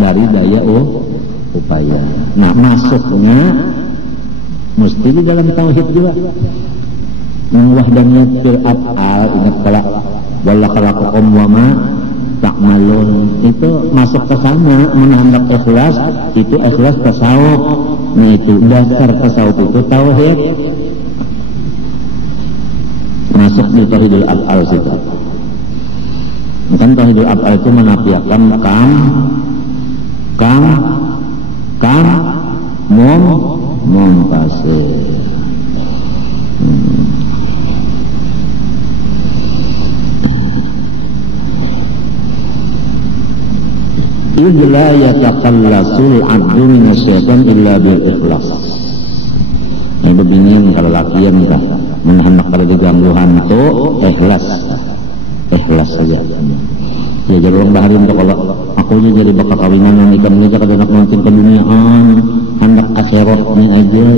dari daya upaya. Nah, masuknya mesti di dalam tauhid juga. Wahdaniyat fil af'al, ingat kala wala khalaqakum wa ma ta'malun, itu masuk ke sana. Menambah ikhlas, itu ikhlas tasawuf. Nah, itu dasar tasawuf itu tauhid. Masuk di tauhidul af'al situ. Kan tauhidul af'al itu menafikan kam munfasil. Idla yataqallasul abdu minasyaitan illa bil ikhlas. Ini begini kalau lakian kah menahan pada diganggu hantu, ikhlas saja. Ya jadi orang bahari untuk kalau aku jadi bakal kawinan nikah kada nak nonton ke duniaan, hendak akhiratnya aja.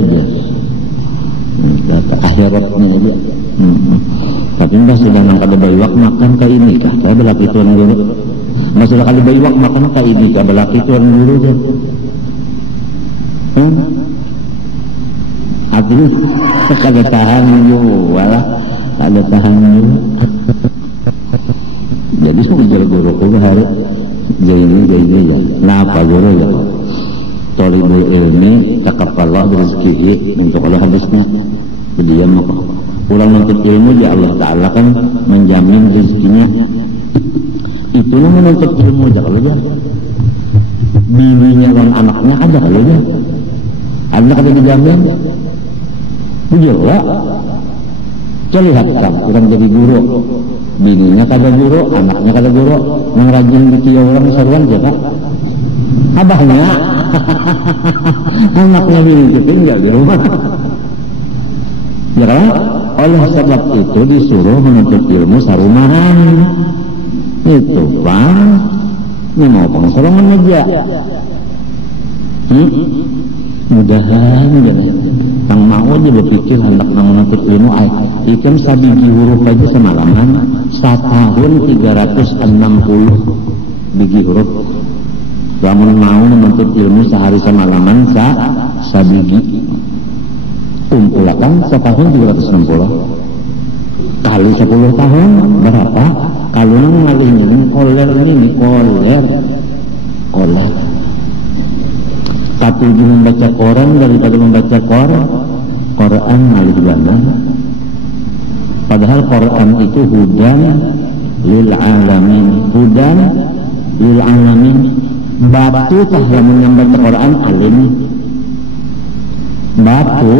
Akhiratnya aja. Tapi mbak sudah nangkada baywak makan ke ini kah? Saya belaki tuan dulu. Mbak sudah kali baywak makan ke ini kah? Belaki tuan dulu je. Aduh, kada tahan dulu, walah kada tahan dulu. Jadi semuanya guru hari jadi ya. Napa guru ya? Tolibul ilmi takafallah rezeki untuk Allah habisnya. Jadi ya maka orang menuntut ilmu ya Allah Ta'ala kan menjamin rezekinya. Itu yang menuntut ilmu aja kalau ya. Bininya dan anaknya ada kalau ya. Anak ada dijamin. Bujurlah. Lihat kan, orang jadi guru. Bininya kada guru, anaknya kada guru, yang rajin bikin orang seruan siapa? Abahnya, anaknya bini itu tinggal di rumah. Ya kan? Oleh sebab itu disuruh menuntut ilmu sarumahan. Itu bang, ini mau pengserongan aja. Mudahan jadi yang mau aja berpikir hendak menuntut ilmu ikan sabiji huruf aja semalaman 1 tahun 360 biji huruf. Namun mau menuntut ilmu sehari semalaman sabiji kumpulakan 1 tahun 360 kali 10 tahun berapa? Kalau ngalihnya koler ini koler Katujuh membaca Quran daripada membaca Quran malih banget. Padahal Quran itu hudan lil alamin. Batu tah lamun membaca Quran alim. Batu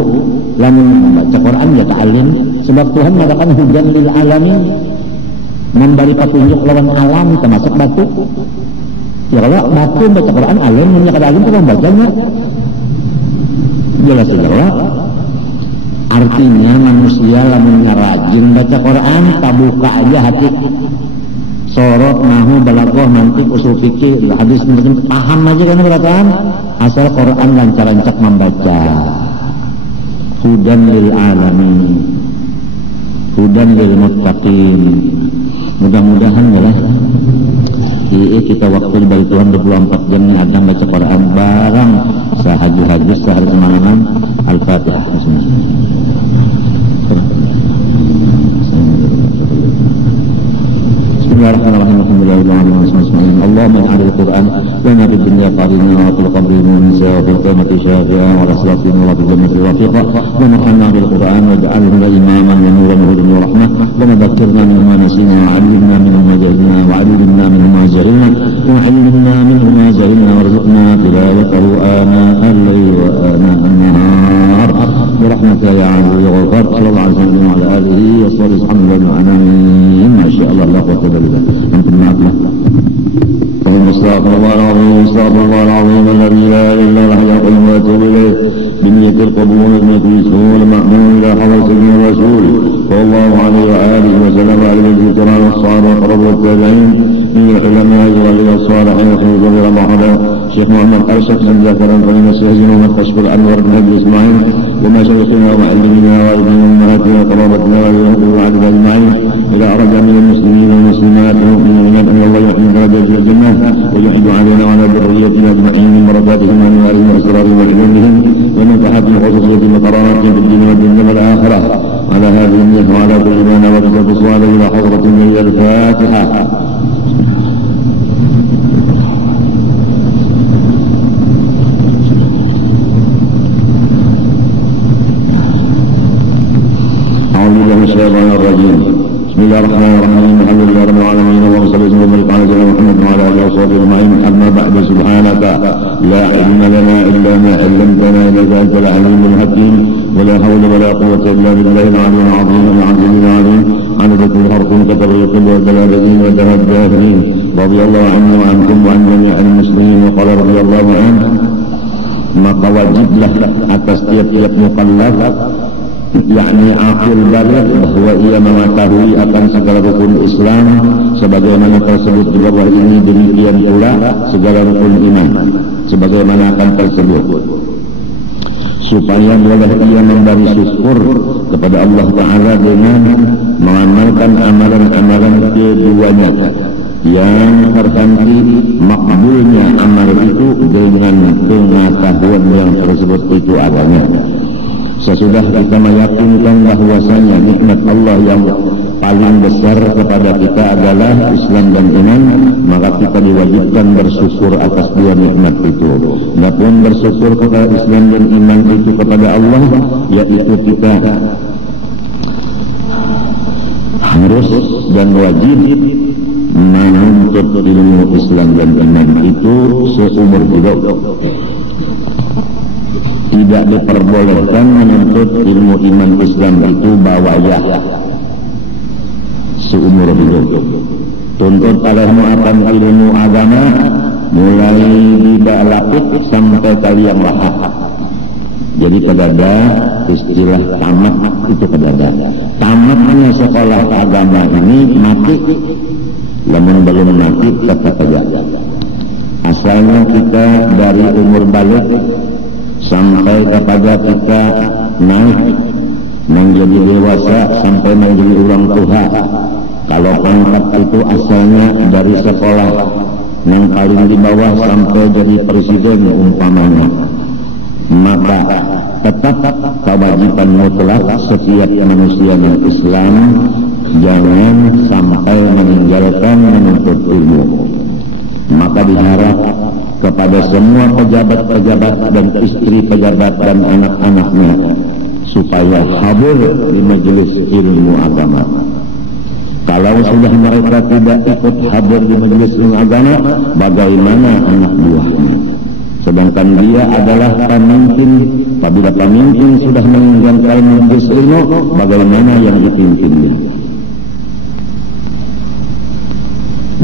lamun membaca Quran ya tak alim. Sebab Tuhan mengatakan hudan lil alamin, memberi petunjuk lawan alam termasuk batu. Ya kalau batu baca Quran alim, menyatakan alim kalau bacanya jelas jelas. Artinya manusia lamun rajin baca Quran, tabuka aja hati. Sorot, nahu, balaghah, mantik, usul fikih, hadis, paham aja kan beratan. Asal Quran lancar-lancar membaca. Hudan lil alamin, hudan lil muttaqin. Mudah-mudahan ya lah. Kita waktu dari Tuhan 24 jam ini ada baca Quran barang sehari-hari sehari semalaman. Al-Fatihah. Bismillahirrahmanirrahim. Allahumma in'adil Quran wa nabi dunya qarina wa fil qabri munsa wa fil qiyamati syafi'a wa rasulina wa fil jannati wafiqa wa nafa'na bil Quran wa ja'alhu imaman wa nuran wa hudan wa rahmah wa madhakkirna mimma nasina wa 'allimna minhu ma jahilna wa 'allimna minhu ma jahilna wa 'allimna minhu ma jahilna warzuqna tilawatahu ana al-layli wa ana an-nahar bi rahmatika ya 'aziz ya ghafar sallallahu alaihi wa sallam wa ala alihi wa sahbihi sallallahu amin. Masyaallah la quwwata illa billah. Ampun maaflah. Astaghfirullahaladzim alladzi la ilaha illa huwa wa atubu ilaih بنية القبول المكيسون المأمون إلى حضرة سيدنا الرسول صلى الله عليه وآله وسلم على وجه الكرام الصالح والقرب والتابعين من العلماء والصالحين وخير الله Syekh Muhammad Arsyad bin Jafar bin Syekh Muhammad Tashfir Anwar bin Haji Ismail wa masyayikhina wa mu'allimina wa ummahatina wa qarabatina wa ahli ajma'in ila arja min al-muslimin wal muslimat wal mu'minat an Allah yuhyi darajatihim fil jannah wa yu'iddu 'alaina wa 'ala dhurriyyatina ajma'in min barakatihim wa min arihim wa asrarihim wa ilmihim wa min tahatin khususiyatin wa karamatihim fid dunya wad dunya wal akhirah ala hadhihi an-niyyah wa ala kulli ma nawabtu biswala ila hadratin min al-Fatihah. الشيطان الرجيم بسم الله الرحمن الرحيم الحمد لله رب العالمين اللهم صل وسلم وبارك على سيدنا محمد وعلى اله وصحبه اجمعين اما بعد سبحانك لا علم لنا الا ما علمتنا انك انت العليم الحكيم ولا حول ولا قوه الا بالله العلي العظيم العزيز العليم عدد كل حرف كتب يقل والبلاغين والدهابين رضي الله عني وعنكم وعن جميع المسلمين وقال رضي الله عنه maka wajiblah atas tiap-tiap mukallaf yakni akil balik bahwa ia mengetahui akan segala rukun Islam sebagaimana tersebut di bawah ini, demikian pula segala rukun iman sebagaimana akan tersebut, supaya boleh ia memberi syukur kepada Allah Ta'ala dengan mengamalkan amalan-amalan keduanya yang terhenti makbulnya amal itu dengan pengetahuan yang tersebut itu adanya. Sesudah kita meyakinkan bahwasanya nikmat Allah yang paling besar kepada kita adalah Islam dan iman, maka kita diwajibkan bersyukur atas dua nikmat itu. Adapun bersyukur kepada Islam dan iman itu kepada Allah, yaitu kita harus dan wajib menuntut ilmu Islam dan iman itu seumur hidup. Tidak diperbolehkan menuntut ilmu iman Islam itu bawayah seumur hidup. Tuntut alaimu akan ilmu agama mulai tidak laput sampai kalian lahap. Jadi kedada istilah tamat itu kedada. Tamatnya sekolah agama ini mati, namun belum mati tetap saja. Asalnya kita dari umur balik sampai kepada kita naik menjadi dewasa sampai menjadi orang tua. Kalau pangkat itu asalnya dari sekolah yang paling di bawah sampai jadi presiden umpamanya, maka tetap kewajiban mutlak setiap manusia yang Islam jangan sampai meninggalkan menuntut ilmu. Maka diharap kepada semua pejabat-pejabat dan istri pejabat dan anak-anaknya supaya hadir di majelis ilmu agama. Kalau sudah mereka tidak ikut hadir di majelis ilmu agama, bagaimana anak buahnya? Sedangkan dia adalah pemimpin. Apabila pemimpin sudah meninggalkan majelis ilmu, bagaimana yang dipimpinnya?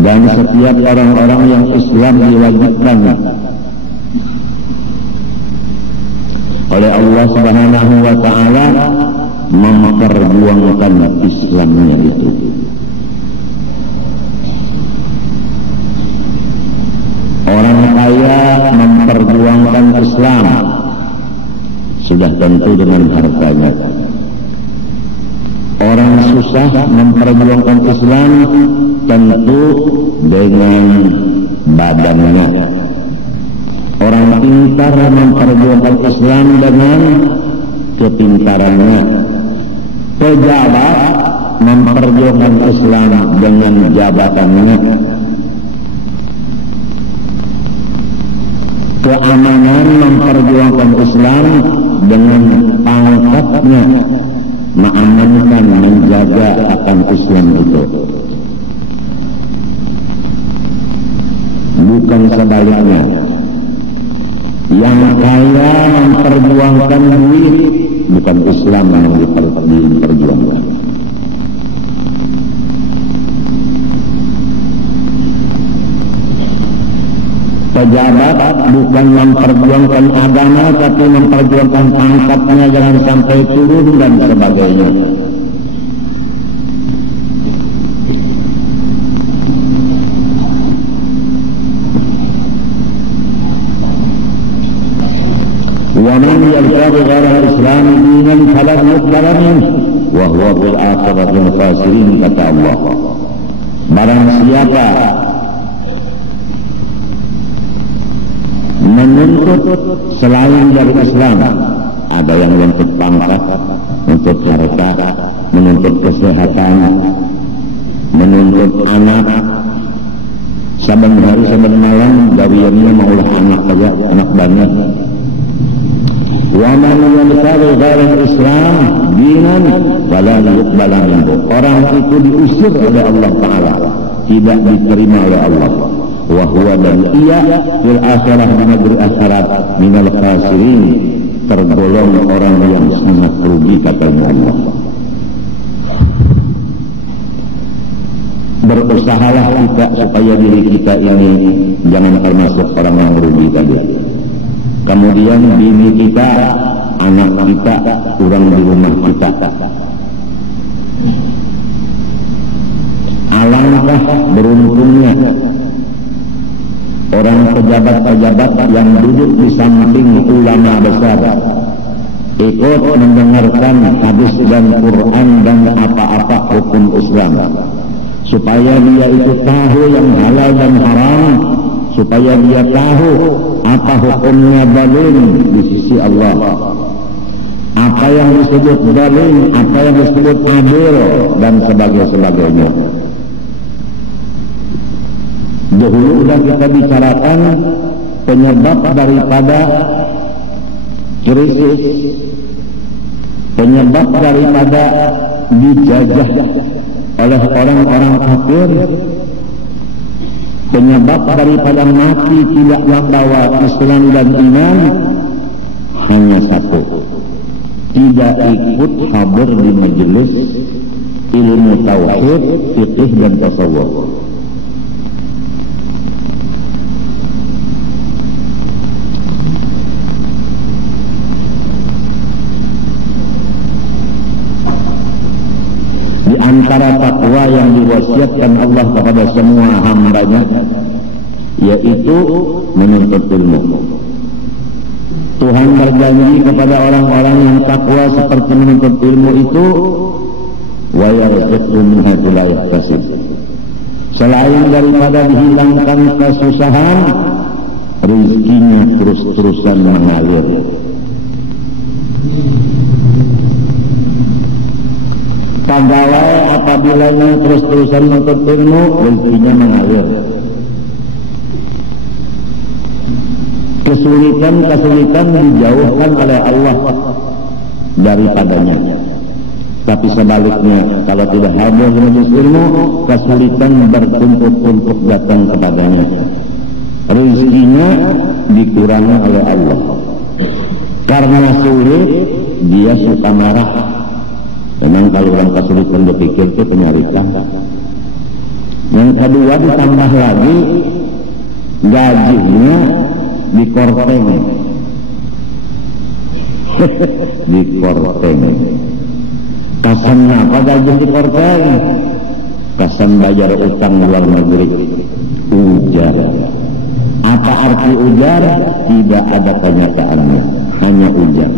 Dan setiap orang-orang yang Islam diwajibkan oleh Allah Subhanahu wa Ta'ala memperjuangkan Islamnya itu. Orang kaya memperjuangkan Islam sudah tentu dengan hartanya. Orang susah memperjuangkan Islam tentu dengan badannya. Orang pintar memperjuangkan Islam dengan kepintarannya. Pejabat memperjuangkan Islam dengan jabatannya. Keamanan memperjuangkan Islam dengan pangkatnya, mengamankan, menjaga akan Islam itu. Bukan sebaliknya. Yang kaya memperjuangkan duit, bukan Islam yang diperjuangkan. Pejabat bukan memperjuangkan agama, tapi memperjuangkan pangkatnya jangan sampai turun dan sebagainya. Wa man yabtaghi ghayra al-islam dinan falan yuqbal minhu wa huwa fil akhirati minal khasirin, kata Allah. Barang siapa menuntut selain dari Islam, ada yang menuntut pangkat, menuntut harta, menuntut kesehatan, menuntut anak, saban hari saban malam gawiannya maulah anak saja, anak banyak. Wa man yabtaghi ghayra al-islam dinan falan yuqbal minhu. Orang itu diusir oleh Allah Ta'ala, tidak diterima oleh Allah. Wa huwa, dan ia fil akhirah, di negeri akhirat, minal khasirin, tergolong orang yang sangat rugi, katanya Allah. Berusahalah kita supaya diri kita ini jangan termasuk orang yang rugi tadi. Kemudian bini kita, anak kita, orang di rumah kita. Alangkah beruntungnya orang pejabat-pejabat yang duduk di samping ulama besar, ikut mendengarkan hadis dan Quran dan apa-apa hukum Islam, supaya dia itu tahu yang halal dan haram, supaya dia tahu apa hukumnya zalim di sisi Allah, apa yang disebut zalim, apa yang disebut adil, dan sebagainya. Dahulu sudah kita bicarakan penyebab daripada krisis, penyebab daripada dijajah oleh orang-orang kafir, penyebab daripada mati tidak membawa Islam dan iman hanya satu: tidak ikut hadir di majelis ilmu tauhid, fikih dan tasawuf. Di antara takwa yang diwasiatkan Allah kepada semua hambanya, yaitu menuntut ilmu. Tuhan berjanji kepada orang-orang yang takwa seperti menuntut ilmu itu, wa yarzuqhu min haitsu la yahtasib. Selain daripada dihilangkan kesusahan, rezekinya terus-terusan mengalir. Pegawai apabila terus-terusan menuntut ilmu, rezekinya mengalir. Kesulitan dijauhkan oleh Allah daripadanya. Tapi sebaliknya, kalau tidak hadir di majelis ilmu, kesulitan bertumpuk-tumpuk datang kepadanya. Rezekinya dikurangi oleh Allah. Karena sulit, dia suka marah. Memang kalau orang kesulitan berpikir itu penyaritan. Yang kedua, ditambah lagi gajinya dikorteng. Dikorteng. Kasan apa gaji dikorteng? Kasan bayar utang luar negeri. Ujar. Apa arti ujar? Tidak ada kenyataannya, hanya ujar.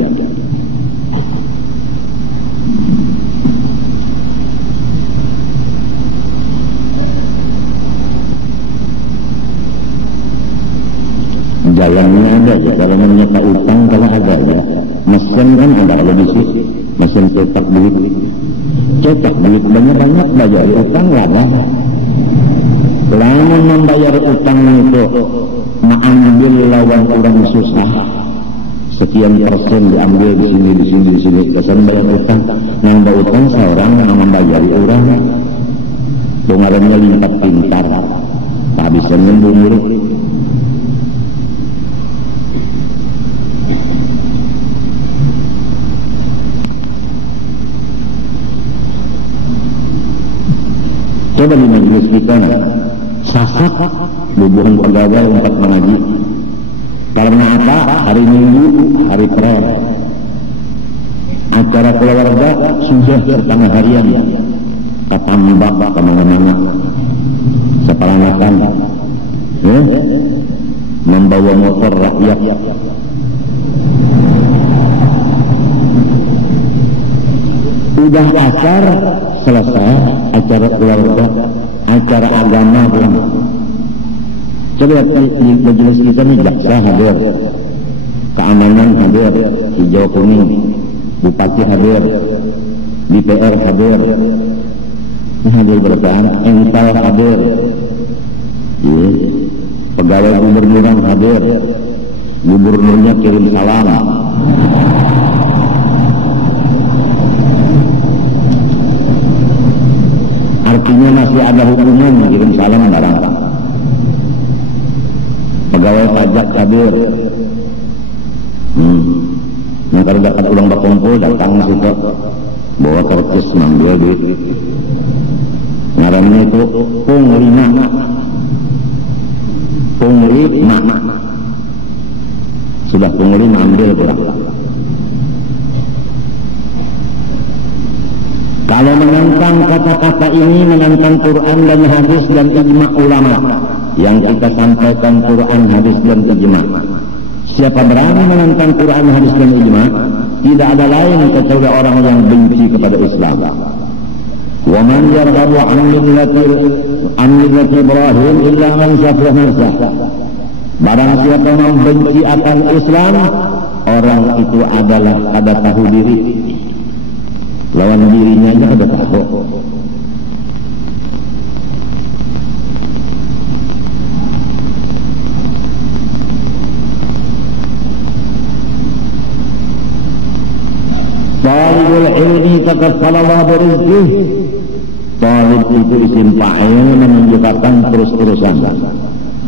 Jalannya ada ya, kalau menyeka utang kalau ada ya. Mesin kan ada kalau di sini, mesin cetak duit banyak-banyak, bayar utang lah dah. Lamun membayar utang itu mengambil lawan orang susah, sekian persen diambil di sini, kesan bayar utang, nambah utang seorang yang membayari orang, pengaruhnya lipat pintar, tak bisa nyembunyi. Coba di majelis kita sasak bubuhan pegawai empat mengaji. Karena apa? Hari Minggu, hari prayer. Acara keluarga sudah setengah harian. Katambak kemana-mana. Sepelanakan. Membawa motor rakyat. Udah asar selesai acara keluarga, acara agama pun. Coba di majelis kita nih jaksa hadir, keamanan hadir, hijau kuning, bupati hadir, DPR hadir, ini hadir berapaan, ental hadir, pegawai gubernuran hadir, gubernurnya kirim salam. Artinya masih ada hukuman kirim salam barang. Pegawai pajak hadir. Nah kalau dapat ulang berkumpul datang situ bawa kertas ngambil duit. Ngarannya itu punglima. Sudah punglima ambil kurang. Kalau menentang kata-kata ini, menentang Quran dan hadis dan ijma ulama yang kita sampaikan, Quran, hadis dan ijma. Siapa berani menentang Quran, hadis dan ijma, tidak ada lain kecuali orang yang benci kepada Islam. Wa man yarghabu an millati Ibrahim illa man safiha nafsah. Barang siapa membenci akan Islam, orang itu adalah ada tahu diri. Lawan dirinya aja ada tahu. Talibul ilmi takaffalallah berizkih. Talib itu isim fa'il menunjukkan terus-terusan.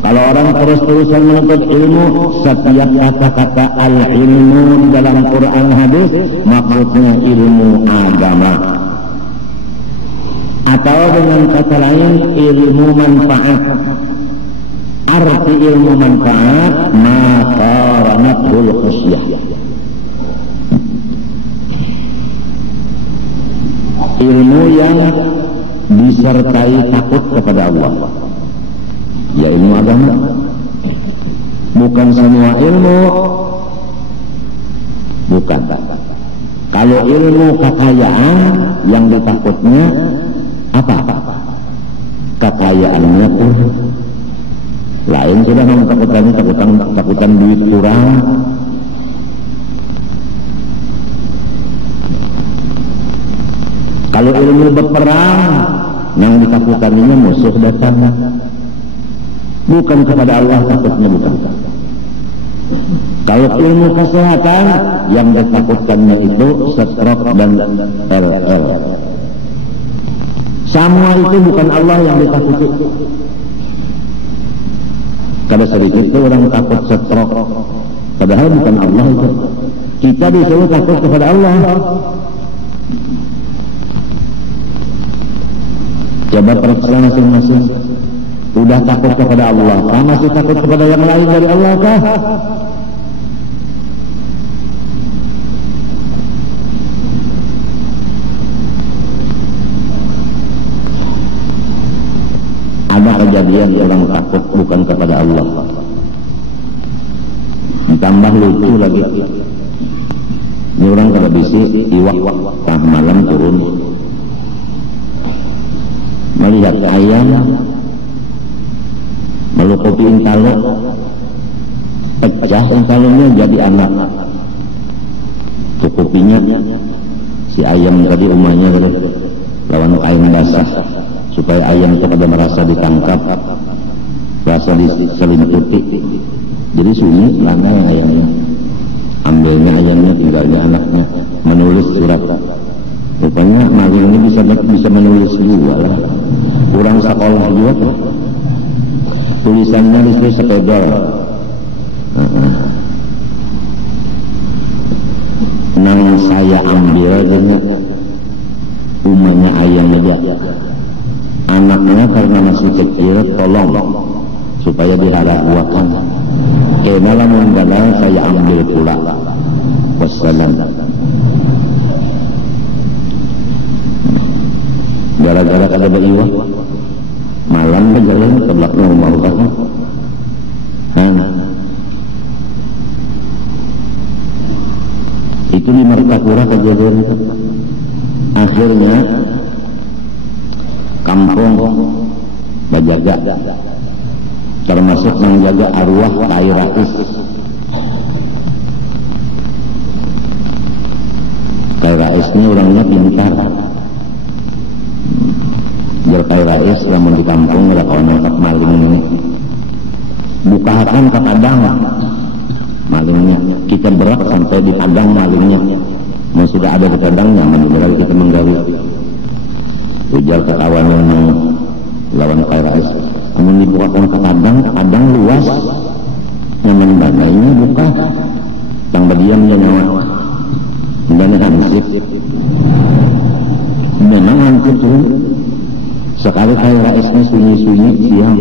Kalau orang terus-terusan menuntut ilmu, setiap kata-kata al-ilmu dalam Quran hadis maksudnya ilmu agama. Atau dengan kata lain ilmu manfaat. Arti ilmu manfaat maqaranatul khusyah. Ilmu yang disertai takut kepada Allah. Ya ilmu agama. Bukan semua ilmu. Bukan. Kalau ilmu kekayaan yang ditakutnya apa? Kekayaannya pun lain sudah takutan duit kurang. Kalau ilmu berperang yang ditakutannya musuh datang. Bukan kepada Allah takutnya, bukan. Kalau ilmu kesehatan yang ditakutkannya itu stroke dan LL. Semua itu bukan Allah yang ditakuti. Kada sedikit itu orang takut stroke, padahal bukan Allah itu. Kita disuruh takut kepada Allah. Coba periksa masing-masing. Udah takut kepada Allah, masih takut kepada yang lain dari Allah kah? Ada kejadian orang takut bukan kepada Allah. Ditambah lucu lagi. Ini orang kada bisi iwak malam turun. Melihat ayam melukupi intalo, pecah intalonya jadi anak. Cukupinya si ayam tadi umahnya lawan kain basah supaya ayam itu pada merasa ditangkap, merasa diselimputi. Jadi sunyi lana yang ayamnya, ambilnya ayamnya, tinggalnya anaknya, menulis surat. Rupanya maling ini bisa menulis juga lah. Kurang sekolah juga tuh. Tulisannya itu sepedol. Nang saya ambil aja umahnya ayam aja. Anaknya karena masih kecil tolong supaya diharap-buakan. Kena lamun gadang saya ambil pula. Wassalam. Gara-gara kada beriwah malam berjalan ke belakang rumah kan. Itu di Martapura kejadian itu. Akhirnya kampung bajaga termasuk menjaga arwah Kai Rais. Kai Rais ini orangnya pintar. Kai Rais namun di kampung ada kawan angkat maling ini bukakan ke padang malingnya, kita berat sampai di padang malingnya, mau sudah ada di padang nyaman berarti kita menggali. Ujar ke kawan yang lawan Kai Rais, namun dibukakan ke padang luas nyaman banainya buka yang berdiam dia nyawa dan hansip memang hansip tuh. Sekali Kai Raisnya sunyi-sunyi siang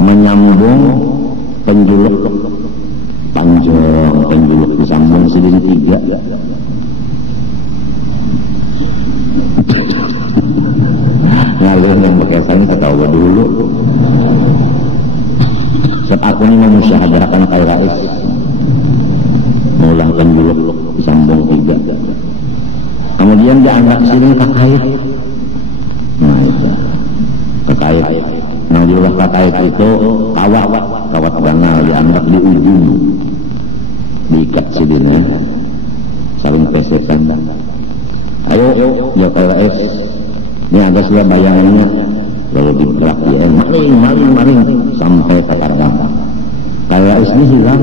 menyambung penjuluk panjang, penjuluk disambung sedini 3. Ngalir yang berkesan ini ketawa dulu. Sebab aku ini memusyahadakan Kai Rais mengulang penjuluk disambung 3. Kemudian diangkat sini kekait. Nah itu kekait. Nah di luar kekait itu kawat ganal diangkat di ujung, diikat sini saling pesekan. Ayo ya Kai Rais, ini ada sudah bayangannya, lalu digerak dia maling sampai ke padang. Kai Rais ini hilang,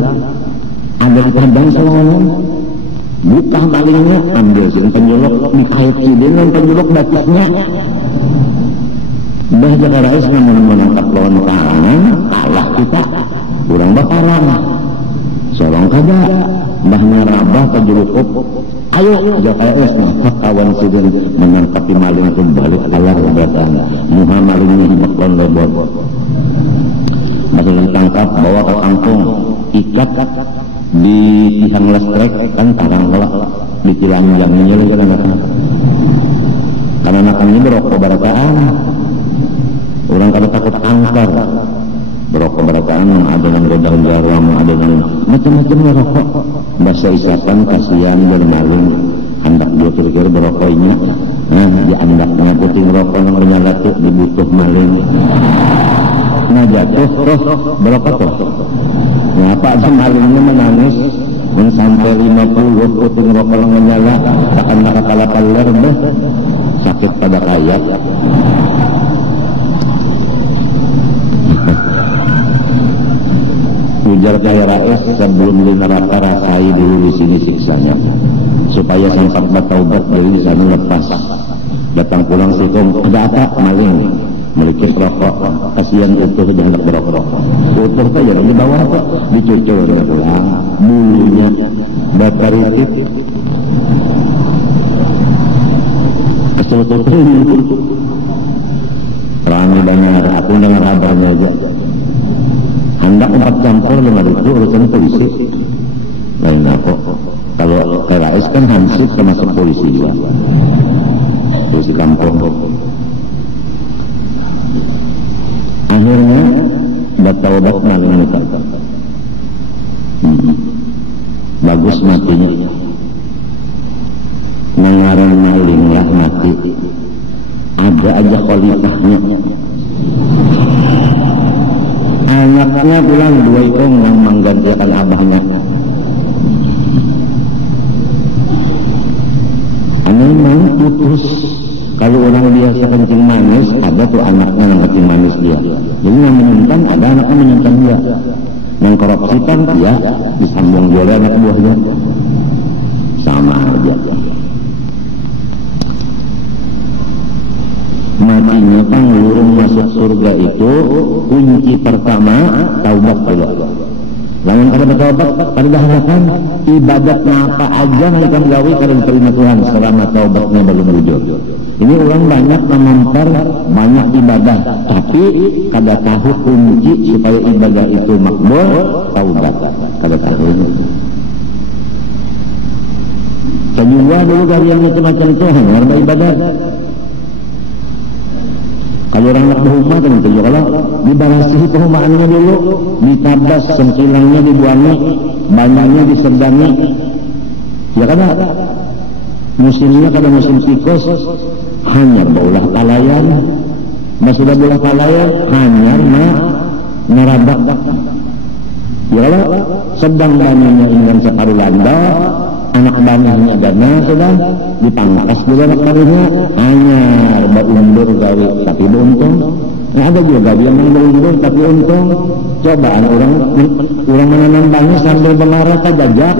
ada di padang semuanya. Buka malingnya, ambil sini penjuluk, dikait sini dengan penjuluk batisnya. Bah Kai Rais namun menangkap lawan kalangan, kalah kita, kurang baparang. Solong kada, bahnya rabah penjulukup. Ayo Kai Rais nangkap kawan sidin menangkapi maling itu balik kalah rebatan. Muha malingnya hibaklon lebor. Masih ditangkap, bawa ke kampung, ikat di tiang listrik kan tarang kelak di tilanjangnya lagi karena anak-anaknya berokok barataan. Orang kada takut angker berokok barataan, ada yang godang jarum, ada yang macam-macam rokok. Bahasa isapan kasihan bermaling hendak dia kira-kira berokoknya. Nah di andaknya puting rokok yang menyala tuh dibutuh maling. Nah jatuh terus berokok tuh. Nah apa aja malingnya menangis sampai 50 puting rokok yang menyala takkan nakakala paler deh sakit pada kayak. Ujar Kai Rais, sebelum di neraka rasai dulu di sini siksanya supaya sempat bertaubat dari di sana lepas. Datang pulang sikum, ada apa maling melikit rokok, kasihan utuh sudah hendak berokok. Utuh saja di bawah kok dicucur dia pulang, bulunya bakaritif kesel-kesel. Rame banyak, aku dengar kabarnya aja. Hendak 4 campur dengan itu urusan polisi. Lain apa? Kalau Kai Rais kan hansip termasuk polisi juga. Polisi kampung. Akhirnya bertaubat maling itu. Bagus matinya. Mengarang maling lah mati. Ada aja kualitasnya. Anaknya pulang 2 ikong yang menggantikan abahnya. Anaknya putus. Kalau orang biasa kencing manis, ada tuh anaknya yang kencing manis dia. Jadi yang menyimpan, ada anaknya menyimpan dia. Yang korupsikan, dia disambung dia oleh anak buahnya. Sama aja. Matinya panglurung masuk surga itu kunci pertama taubat pada Allah. Lain kada bertaubat kada dahalakan ibadatnya apa aja yang kamu gawe kada diterima Tuhan selama taubatnya belum wujud. Ini orang banyak memampar banyak ibadah tapi kada tahu kunci supaya ibadah itu makbul, taubat kada tahu. Kedua dulu dari yang macam-macam Tuhan warna ibadah. Kalau orang nak berumah kan itu kalau dibarasihi perumahannya dulu, ditabas sengkilangnya dibuangi, banyaknya diserdangi, ya kan? musimnya kada musim tikus hanyar baulah palayan sudah bola palayan hanyar merabak ya kalau sedang banyaknya ingin separuh landa anak banyaknya dana sudah dipangkas juga anak barunya hanyar berundur gawe tapi beruntung ada juga yang berundur tapi untung cobaan orang menanam banyak sambil mengarah ke gajah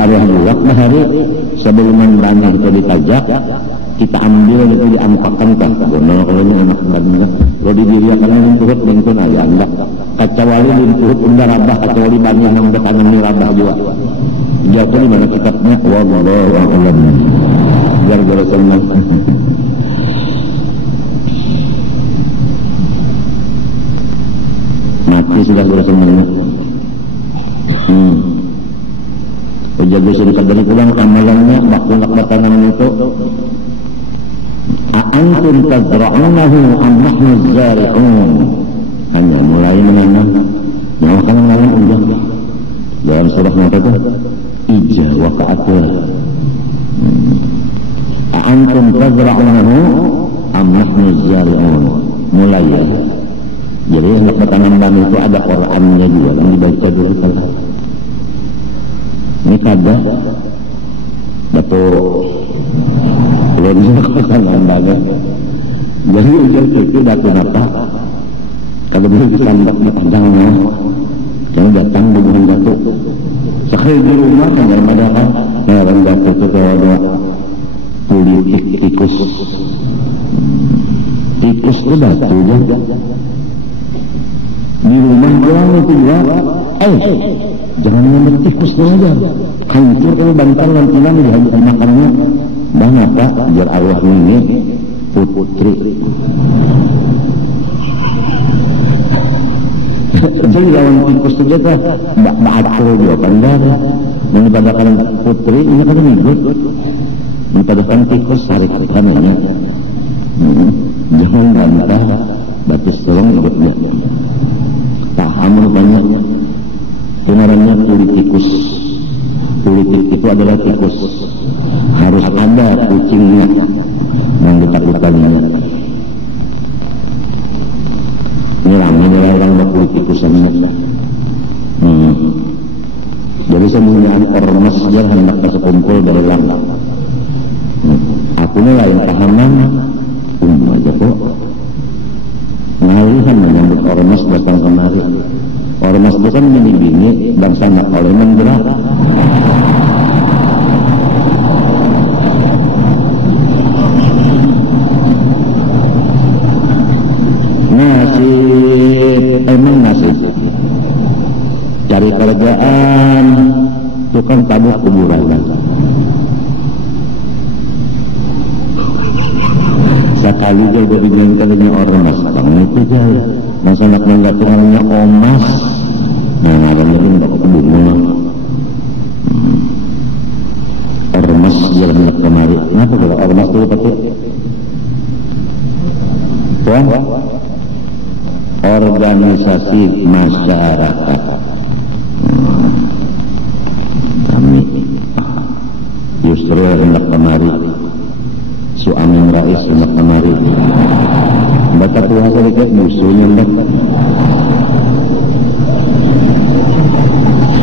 arwah buat bahari sebelum banyak itu ditajak kita ambil itu diampakkan ke benar kalau ini enak banget kalau di diri akan menurut lingkun aja anda kacawali menurut unda rabah kacawali banyak yang bertanam di rabah juga jatuh di mana kitabnya wallahu a'lam gara-gara senang mati sudah bersenang jago sedikit dari pulang amalannya waktu nak bertanam itu antum tazra'unahu am nahnu zari'un hanya mulai menanam yang akan menanam ujang dalam surah apa itu ija wa ka'atul antum tazra'unahu am nahnu zari'un mulai ya jadi nak bertanam itu ada Qur'annya juga yang dibaca dulu kalau ini kada betul belum kan lembaga jadi ujian itu datang apa kalau boleh ditambah di padangnya jangan datang di bulan jatuh sekali di rumah kan dalam ada kan orang jatuh itu kalau ada politik tikus itu batu aja di rumah doang itu juga jangan ngambil tikusnya aja hancur kalau bantal lantinan dimakannya banyak pak biar Allah ini putri jadi lawan tikus itu kita ba'atul juga pandar menibadakan putri ini kan hidup menibadakan tikus sarik kanannya jangan bantah batu serong hidupnya paham rupanya namanya politikus politik itu adalah tikus harus ada kucingnya yang ditakutannya ini ramai orang berpolitikusannya jadi semuanya ormas yang hendak berkumpul dari lama aku ini lain pahaman aja kok ngalihan menyambut ormas datang kemari ormas itu kan bini-bini bangsanya oleh menggerak nasib cari kerjaan tukang tabuk kuburan sekali dia udah diminta ormas itu jauh masalah menggantungannya omas nah namanya itu tidak kebungan ormas jalan kemari kenapa kalau ormas itu pakai organisasi masyarakat kami justru hendak kemari Suamin Rais hendak kemari baca Tuhan sedikit musuhnya hendak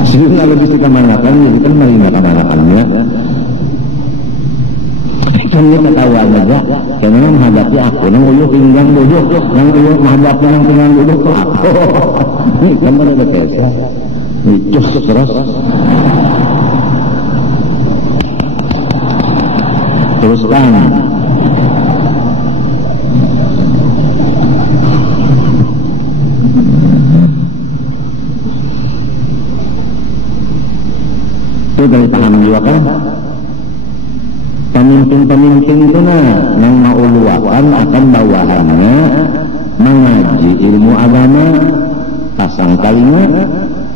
sehingga kalau bisa kemanakan jadi kan mari kemanakannya kan dia ketawa aja karena menghadapi aku yang uyuh pinggang duduk yang uyuh menghadapi yang pinggang duduk itu aku ini kan mana berkesa itu terus teruskan itu dari paham juga kan pemimpin-pemimpin itu yang mau luakan akan bawahannya mengaji ilmu agama pasang kalinya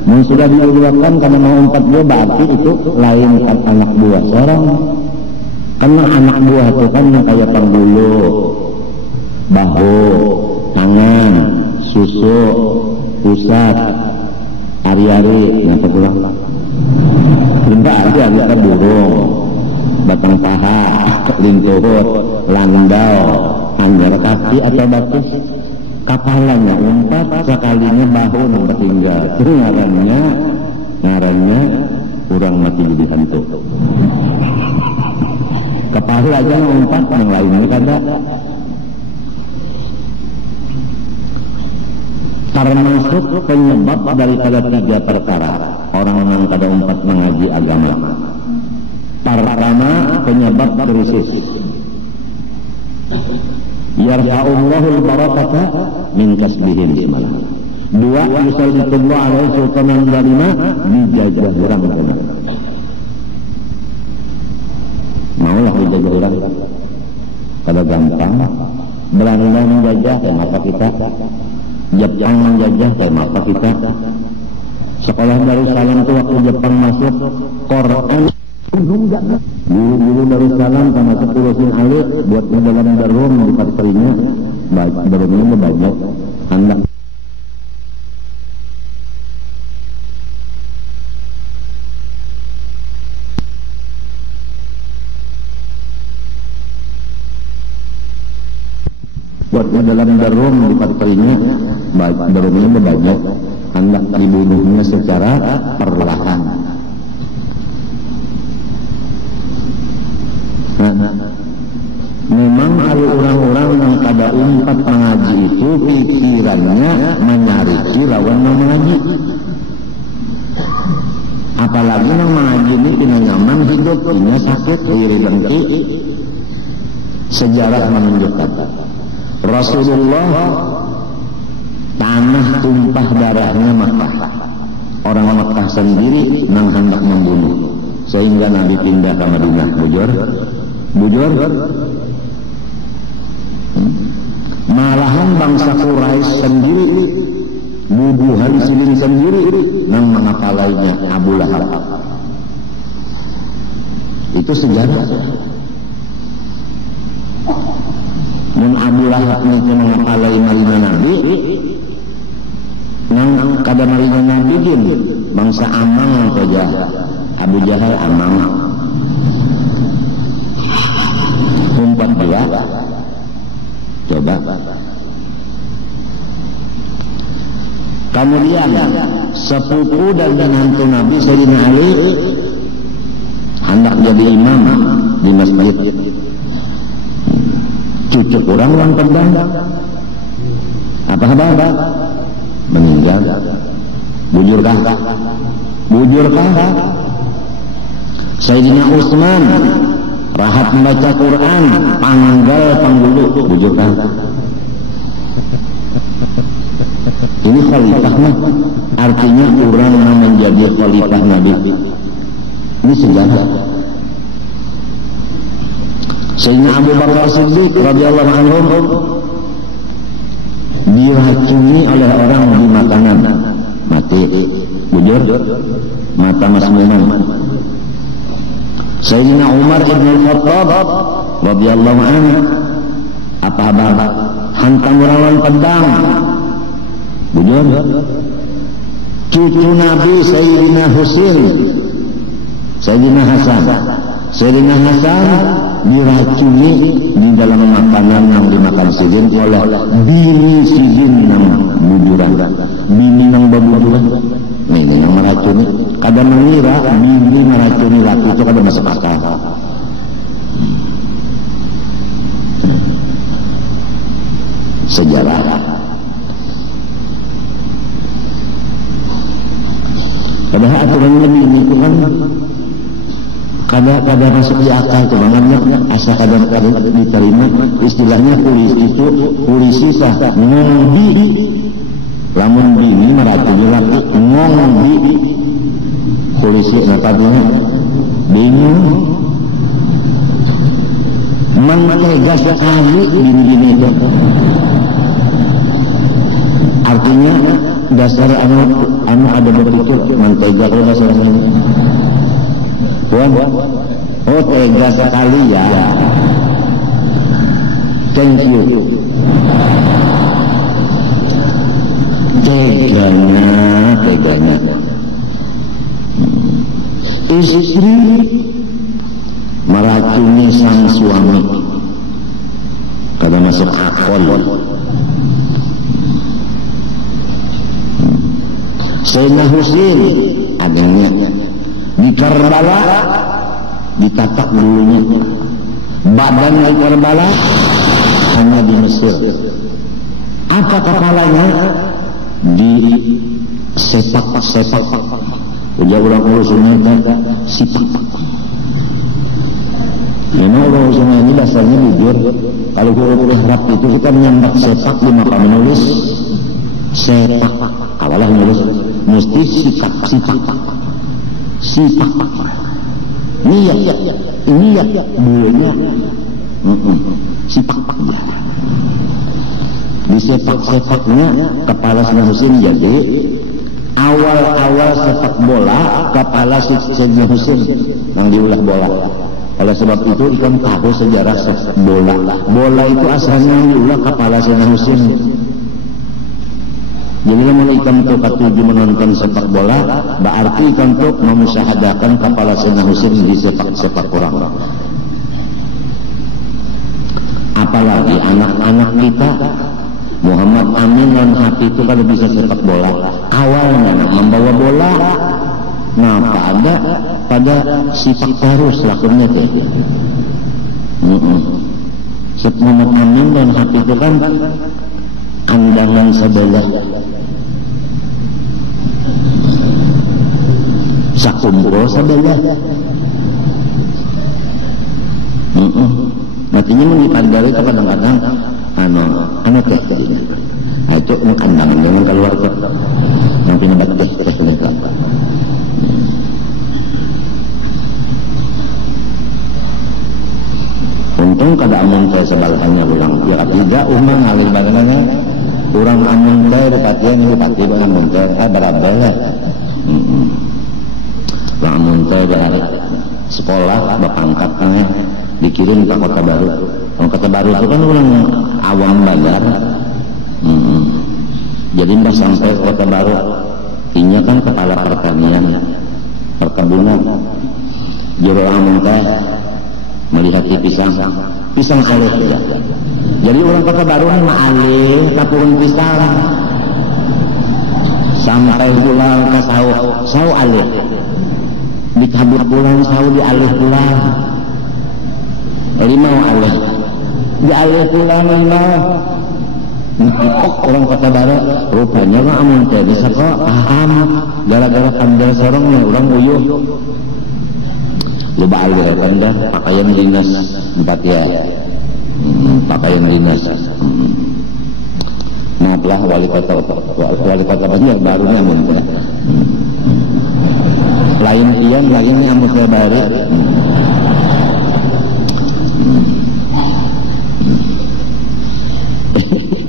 yang sudah diluakan karena mau 4 buah berarti itu lain kan anak buah seorang karena anak buah itu kan yang kayak penggulu bahu tangan susu pusat hari-hari yang pulang enggak aja ada burung batang paha lintuhut landau anggar kaki atau batis kapalanya umpat sekalinya bahu nampak tinggal itu ngarannya kurang mati jadi hantu kepala aja umpat yang lainnya kada termasuk penyebab daripada 3 perkara orang yang kada umpat mengaji agama. Pertama penyebab krisis. Yarfa'ullahul barakata min kasbihim. 2 yusallitullah alaihi sultanan dalima dijajah orang kena. Maulah dijajah orang. Kada gampang. Belanda menjajah maka kita Jepang menjajah maka kita sekolah Darussalam itu waktu Jepang masuk Quran guru Darussalam sama Sepuluhin Ali buat dalam darum di parterinya darumnya banyak hendak buat dalam darum di parterinya darumnya banyak hendak dibunuhnya secara perlahan. Memang kalau orang-orang yang kada umpat mengaji itu pikirannya menyariki lawan yang mengaji. Apalagi yang mengaji ini kena nyaman hidup, ini sakit, iri dengki. Sejarah menunjukkan Rasulullah tanah tumpah darahnya Makkah. Orang Makkah sendiri yang hendak membunuh, sehingga Nabi pindah ke Madinah. Bujur. Malahan bangsa Quraisy sendiri, bubuhan silin sendiri yang mengapalainya Abu Lahab. Itu sejarah. Mun Abu Lahab itu mengapalai marina Nabi, yang kada marina Nabi gini, bangsa Amang saja. Abu Jahal Amang. Umpat dia. Coba. Kemudian sepupu dan menantu Nabi Sayyidina Ali hendak jadi imam di masjid. Cucu orang pedang. Apa kabar? Meninggal. Bujurkah? Sayyidina Utsman rahat membaca Quran, panggal panggulu, bujurkah? Ini khalifah mah, artinya orang yang menjadi khalifah Nabi. Ini sejarah. Sayyidina Abu Bakar Siddiq radhiyallahu anhu diracuni oleh orang di makanan, mati, bujur, mata masmuman. Sayyidina Umar ibn Khattab radhiyallahu anhu apa kabar? Hantam rawan pedang, bujur. Cucu Nabi Sayyidina Husain, Sayyidina Hasan diracuni di dalam makanan yang dimakan sidin oleh bini sidin yang bujuran, bini yang berbujuran. Ini yang meracuni. Kadang mengira bini meracuni laki itu kadang masuk akal. Sejarah. Padahal aturan bini itu kan kada masuk di akal tuh bangetnya, asal kada diterima. Istilahnya polisi sah ngombi. Lamun bini meracuni laki ngombi. Polisi napadinya bingung. Mentega sekali bini-bini itu. Artinya dasar anu ada berpikir mentega kalau dasarnya. Oh tega sekali ya. Thank you. Tega teganya istri meracuni sang suami kada masuk akal. Sayyidina Husain adanya di Karbala ditatak bulunya, badan di Karbala hanya di Mesir. Apa kepalanya? Di sepak. Ujar orang urusannya sipak. Ini orang urusannya ini dasarnya jujur. Kalau huruf Arab itu kita menyambat sepak di maka menulis sepak. Awalah menulis mesti sipak. Niat bulunya sipak. Di sepak-sepaknya kepala Sayyidina Husain jadi awal sepak bola kepala Sayyidina Husain yang diulah bola. Oleh sebab itu ikan tahu sejarah bola itu asalnya diulah kepala Sayyidina Husain. Jadi kalau ikan itu ketujuh menonton sepak bola berarti ikan itu memusyahadakan kepala Sayyidina Husain di sepak orang. Apalagi anak-anak kita Muhammad Amin dan Hafi itu kalau bisa sepak bola awalnya membawa bola pada sifat terus lakunya teh. Muhammad Amin dan Hafi itu kan andangan sebelah sakumpul sebelah artinya mengipandari kadang-kadang anu teh nah itu kandangan jangan keluar ke nanti nebat teh untung kada amun teh sebalahannya ulang ya tidak umang ngalir badannya kurang amun teh dipatian dipati amun teh berapa ya amun teh dari sekolah bapangkat dikirim ke Kota Baru. Kota Baru itu kan orang awam Banjar. Jadi mbak sampai Kota Baru inya kan kepala pertanian perkebunan juru amun teh melihat pisang alih ya. Jadi orang Kota Baru ini alih kapurun pisang sampai pulang ke saw alih dikabut pulang saw dialih pulang 5 alih dialih pulang 5 orang Kota Baru rupanya mah amun teh bisa kok paham gara-gara pandai sorongnya orang uyuh loba alih pandai pakaian dinas 4 ya pakaian dinas maaflah wali kota Banjar barunya amun teh lain pian lain amun teh baru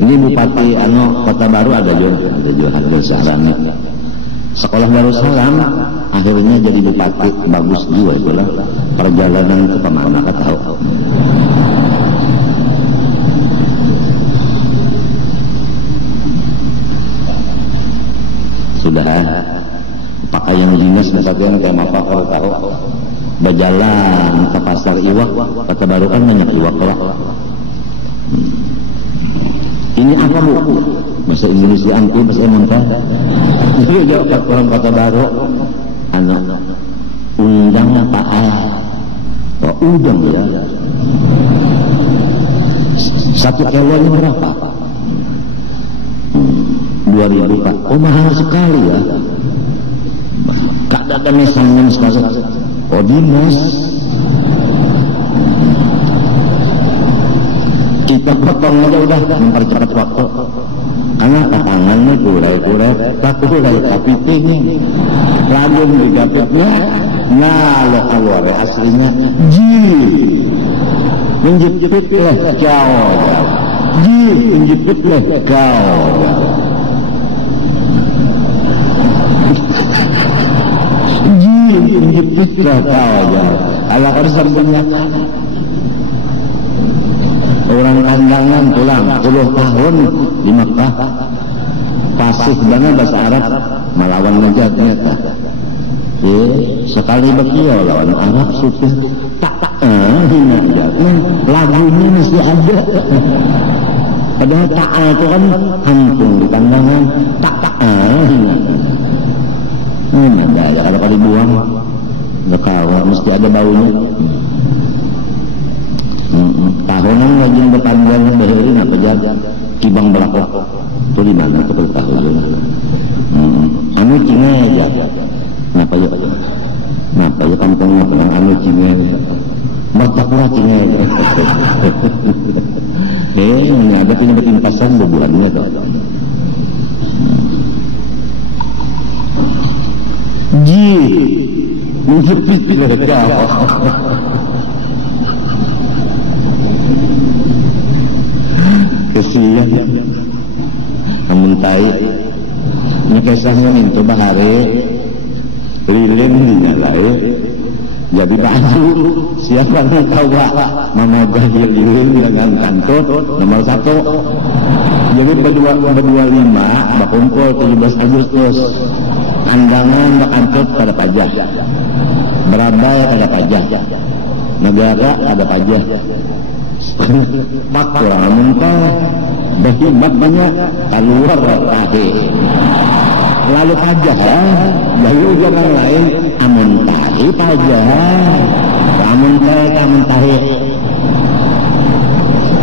ini Bupati Kota Baru ada juga Darussalam sekolah Darussalam akhirnya jadi bupati bagus juga itulah perjalanan ke kemana tahu sudah pakaian dinas misalnya kayak apa kalau tahu berjalan ke pasar iwak Kota Baru kan banyak iwak lah. Ini apa bu? Bahasa Inggris anti bahasa Montah. Jadi jawab orang Kota Baru undang apa udang ya 1 kilonya berapa? 2.000 Pak. Oh mahal sekali ya. Tak ada misalnya sekali. Oh dinas. Kita potong aja udah mempercepat waktu. Karena tangannya kurai-kurai, tak kurai tapi tinggi. Lalu digapitnya, nah lo keluar aslinya menjepit leh kau, menjepit leh kau. Menjepit leh kau. Kalau harus sambungnya. Orang kandangan pulang 10 tahun di Makkah fasih banget bahasa Arab melawan ngejat ternyata. Sekali berkiau lawan Arab sudah tak hina aja. Lagunya mesti ada. Padahal ta'a itu kan hampung di pandangan. Tak hina. Ada ya kalau dibuang berkawa mesti ada baunya. Tahunan ngajin berpanjang beherin apa jadi kibang belakok itu di mana itu kalau tahu anu Cina aja kenapa ya kampungnya penang anu Cina mertakura Cina aja ini ada penyebabin pasang bebulannya tuh menjepit mereka kesian namun tai ini kisahnya itu bahari lilin dinyalai jadi baju siapa yang tahu mama gahil lilin dengan kantut nomor 1 jadi berdua 5 berkumpul 17 Agustus andangan berkantut pada pajak berabai pada pajak negara pada pajak mak kurang muntah berhimat banyak keluar tahe lalu pajak lalu jangan lain amun tahe pajak amun tahe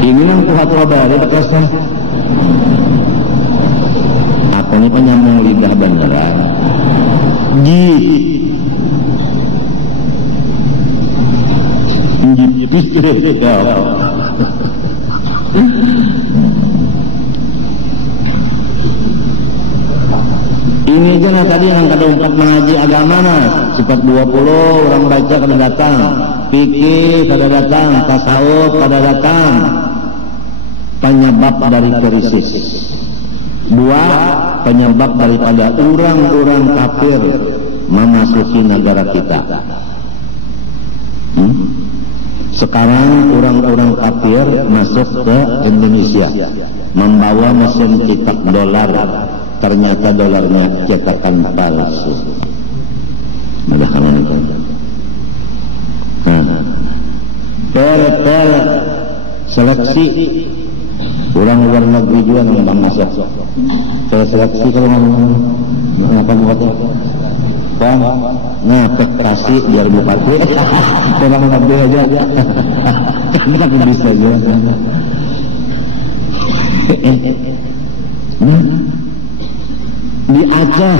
ini yang kuat wabari berkasah apa ini penyambung lidah beneran ini aja tadi yang keempat mengaji agama sifat 20 orang baca pada datang fikih pada datang tasawuf pada datang penyebab dari krisis 2 penyebab daripada orang-orang kafir memasuki negara kita. Sekarang orang-orang kafir masuk ke Indonesia membawa mesin cetak dolar, ternyata dolarnya cetakan palsu. Seleksi orang luar negeri juga yang masuk. Seleksi kalau apa buatnya? Pektasi biar bupati orang negeri aja kita bisa aja di Aceh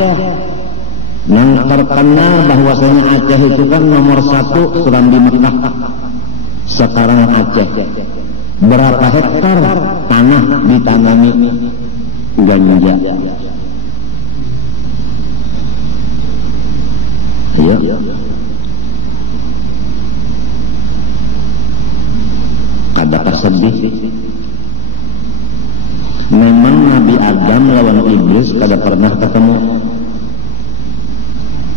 yang terkenal bahwasanya Aceh itu kan nomor 1 seram di Mekah sekarang Aceh berapa hektar tanah ditanami ganja ya. Kadang sedih. Memang Nabi Adam lawan iblis kada pernah ketemu.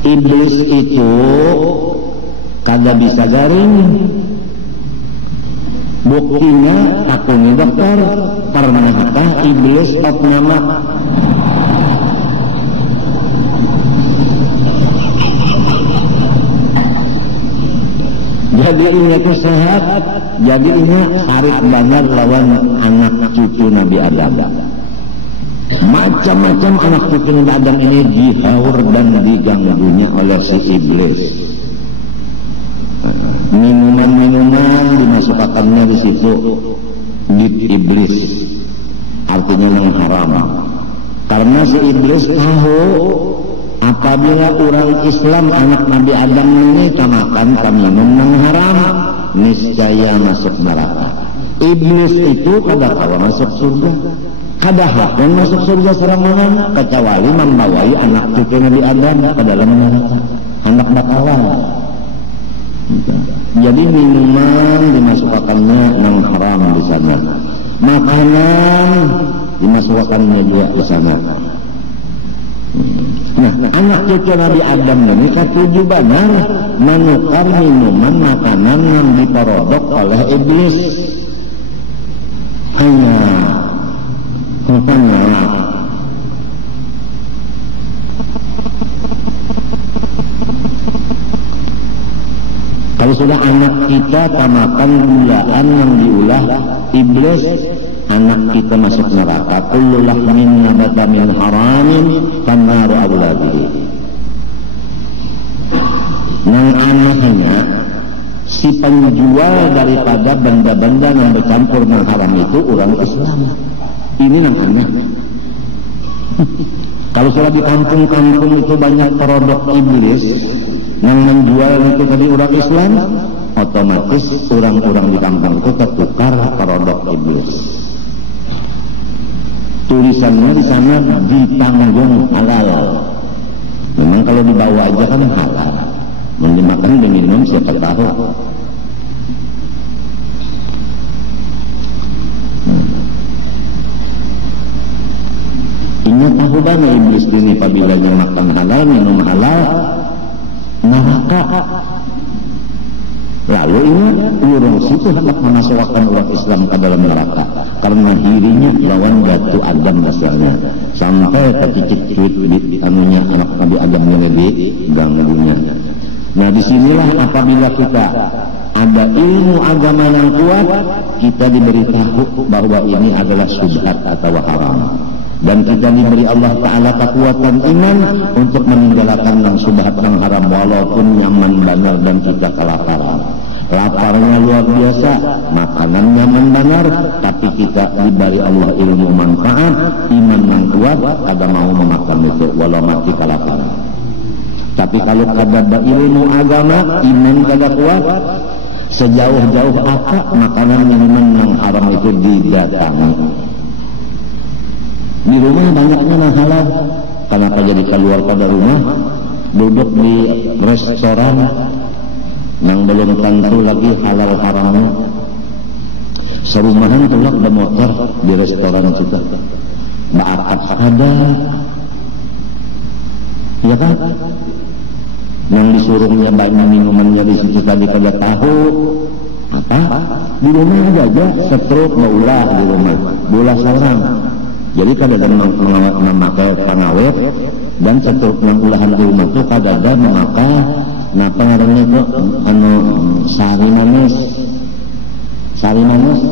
Iblis itu kada bisa garing. Buktinya takuni dokter pernahkah iblis nama jadi ini itu sehat, jadi ini tarik banget lawan anak cucu Nabi Adam. Macam-macam anak cucu Nabi Adam ini dihaur dan diganggunya oleh si iblis. Minuman-minuman dimasukkannya di situ di iblis, artinya yang haram. Karena si iblis tahu apabila orang Islam anak Nabi Adam ini makan minum yang haram, niscaya masuk neraka. Iblis itu kada kawa masuk surga, kada hakun masuk surga serangan kecuali membawai anak cucu Nabi Adam ke dalam neraka, anak bakalan. Jadi minuman dimasukkannya yang haram di sana, makanan dimasukkannya juga di sana. Nah, anak cucu Nabi Adam ini ketujuh banyak menukar minuman makanan yang diparodok oleh iblis. kita tamakan gulaan yang diulah iblis, anak kita masuk neraka. Kullu lahmin nabata min haramin fannaru aula bihi. Nang anehnya si penjual daripada benda-benda yang bercampur dengan haram itu orang Islam. Ini yang aneh. Kalau sudah di kampung-kampung itu banyak produk iblis yang menjual itu tadi orang Islam, otomatis orang-orang di kampung itu tertukar produk iblis. Tulisannya di sana ditanggung halal. Memang kalau dibawa aja kan halal. Dimakan diminum siapa tahu. Ingat tahu dana iblis ini apabila makan halal, minum halal, neraka. Lalu ini urung situ hendak memasukkan orang Islam ke dalam neraka karena dirinya lawan batu Adam misalnya sampai kecicit di anunya anak Nabi Adam ini di ganggunya. Nah disinilah apabila kita ada ilmu agama yang kuat, kita diberitahu bahwa ini adalah syubhat atau haram. Dan kita diberi Allah Ta'ala kekuatan iman untuk meninggalkan yang syubhat yang haram walaupun nyaman benar dan kita kelaparan. Laparnya luar biasa, makanan nyaman benar, tapi kita diberi Allah ilmu manfaat, iman yang kuat, kada mau memakan itu walau mati kelaparan. Tapi kalau kada ilmu agama, iman kada kuat, sejauh-jauh apa makanan minuman yang haram itu didatangi. Di rumah banyaknya yang halal. Kenapa jadi keluar pada rumah, duduk di restoran yang belum tentu lagi halal haramnya. Serumahan tulak ada motor di restoran juga. Baakat ada, ya kan? Yang disuruhnya banyak minumannya di situ tadi kada tahu apa? Di rumah aja setruk maulah di rumah, bola sarang. Jadi kadang memakai pengawet dan setruk ulahan di rumah itu kadang memakai napa ngarannya itu sari manis. Sari manis.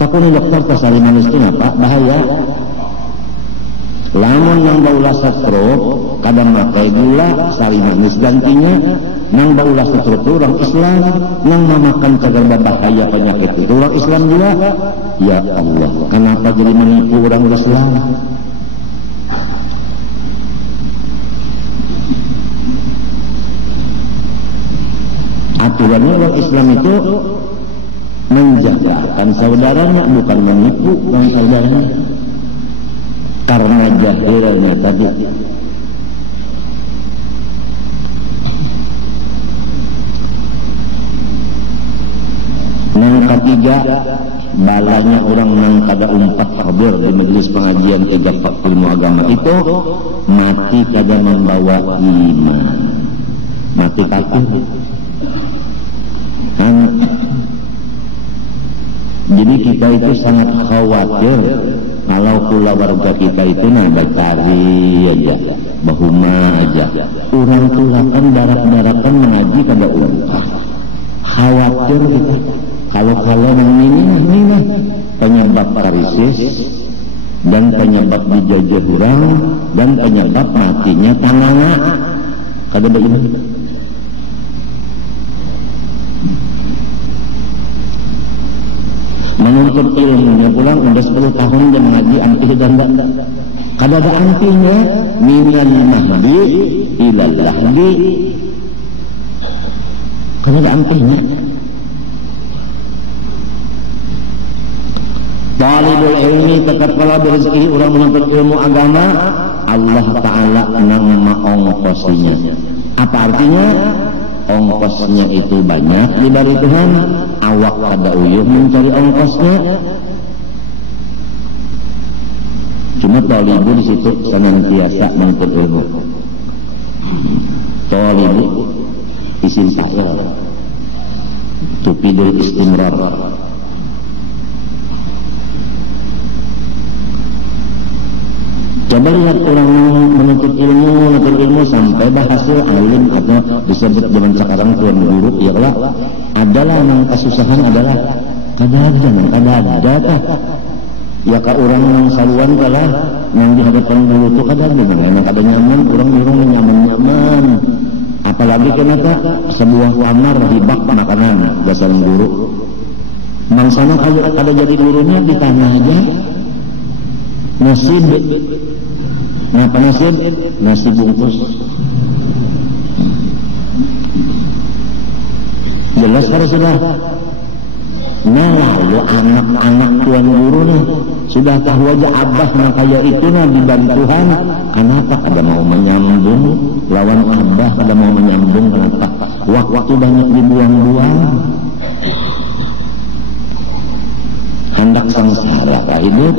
Takut nih dokter ke sari manis itu apa? Bahaya. Lamun yang baulah setruk kadang memakai gula sari manis gantinya. Nang baulah setruk itu orang Islam, nang memakan kadang bahaya penyakit itu orang Islam juga. Ya Allah, kenapa jadi menipu orang Islam? Aturannya orang Islam itu menjagakan saudaranya, bukan menipu orang saudaranya. Karena jahilnya tadi. Yang ketiga, balanya orang yang kada umpat hadir di majelis pengajian tegak ilmu agama itu mati kada membawa iman, mati kafir. Kan? Jadi kita itu sangat khawatir kalau pula warga kita itu nabacari aja, bahuma aja. Orang tulakan darat-daratan mengaji kada umpat, khawatir kita. Kalau yang ini penyebab krisis dan penyebab dijajah orang dan penyebab matinya tangannya kada beriman. Menuntut ilmunya pulang udah 10 tahun dia mengaji anti dan kada ada antinya minal mahdi ilal lahdi, kada ada antinya. Talibul ilmi tetap kalau berezeki orang menuntut ilmu agama, Allah Ta'ala nama ongkosnya. Apa artinya? Ongkosnya itu banyak diberi Tuhan, awak kada uyuh mencari ongkosnya. Cuma talibu di situ senantiasa menuntut ilmu. Talibu isim fa'il, tufidul istimrar. Coba lihat orang menuntut ilmu sampai berhasil alim atau disebut zaman sekarang tuan guru, ialah adalah yang kesusahan adalah kadada ya ka orang yang saluan kalah yang di hadapan guru itu kadada yang ada nyaman orang nyuruh nyaman apalagi kenapa sebuah kamar hibak makanan dasar guru mangsana kalau jadi gurunya ditanya aja nasib kenapa nasib nasi bungkus jelas kalau sudah nah lalu anak-anak tuan guru nih sudah tahu aja abah nah kayak itu nah dibantuhan kenapa ada mau menyambung lawan abah ada mau menyambung kenapa waktu banyak dibuang-buang hendak sengsara kah hidup